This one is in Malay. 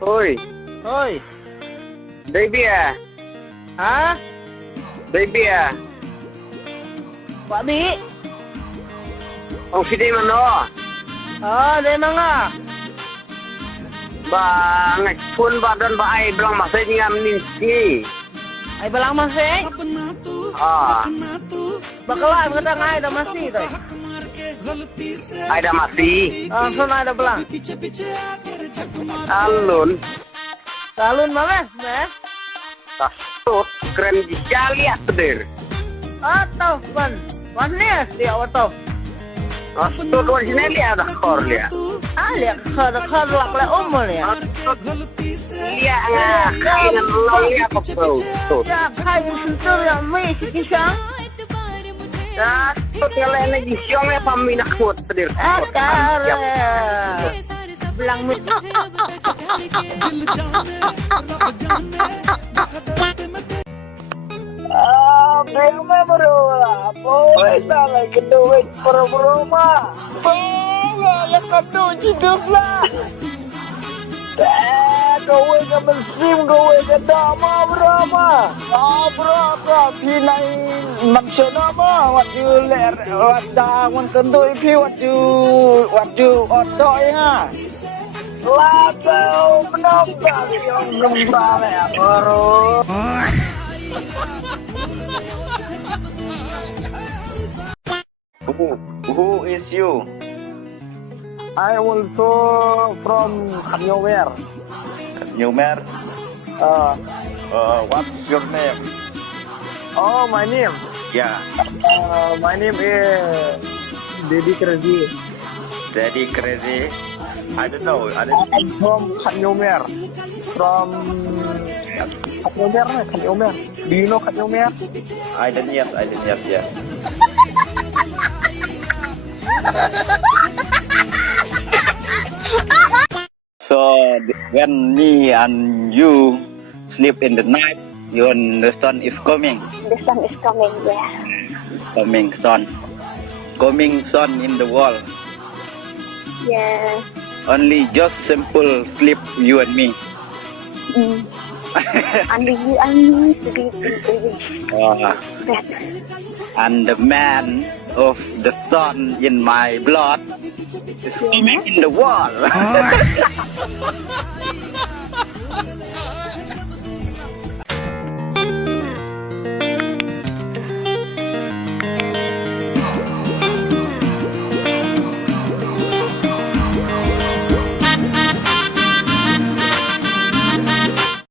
Oi, Oi, baby à? hả? Baby à? Pak Bi? Ông Fide mana? Dari mana? Ba ngepun badan ba ai belang masih ngam ninski. Ay balang masih? Ah, Bakalan kata ngai dah masih tu. ai dah mati. Sana ada belang. Alun, Salun mana? Meh? tasut keren jali ater. Atau ban? Ban ni dia atau? Tasut wan sini lihat dah kor lihat. Lihat kau lak le umur ya. Lihat ngah kain long lihat apa bau. Tasut. Ya, kai yang sentuh yang mei sikisang. Tasut ngalah lagi siang ya pamina kuat ater. Akar. Belang mit. Bema bro, boleh salah keduit perumah. Ya kau hidup lah. Gawe ka mesim, gawe ka dama brama. Bro, pinay magsana mo. What you ler, what dangon kendoy pi, what you otoy ha. Labaw, menambah yung nambah ya bro. Who is you? I also from nowhere. Numer? What's your name? Oh, my name. Yeah, My name is Dedi Crazy. Daddy Crazy. I don't know. I'm from Kanyomer. From Kanyomer. Do you know Kanyomer? I didn't yet. Yeah. So when me and you sleep in the night, the sun is coming. The sun is coming, yeah. Coming sun in the wall. Yeah. Only just simple sleep, you and me. Mm. Only you and me to be Uh, that. and the man of the sun in my blood is coming in the wall.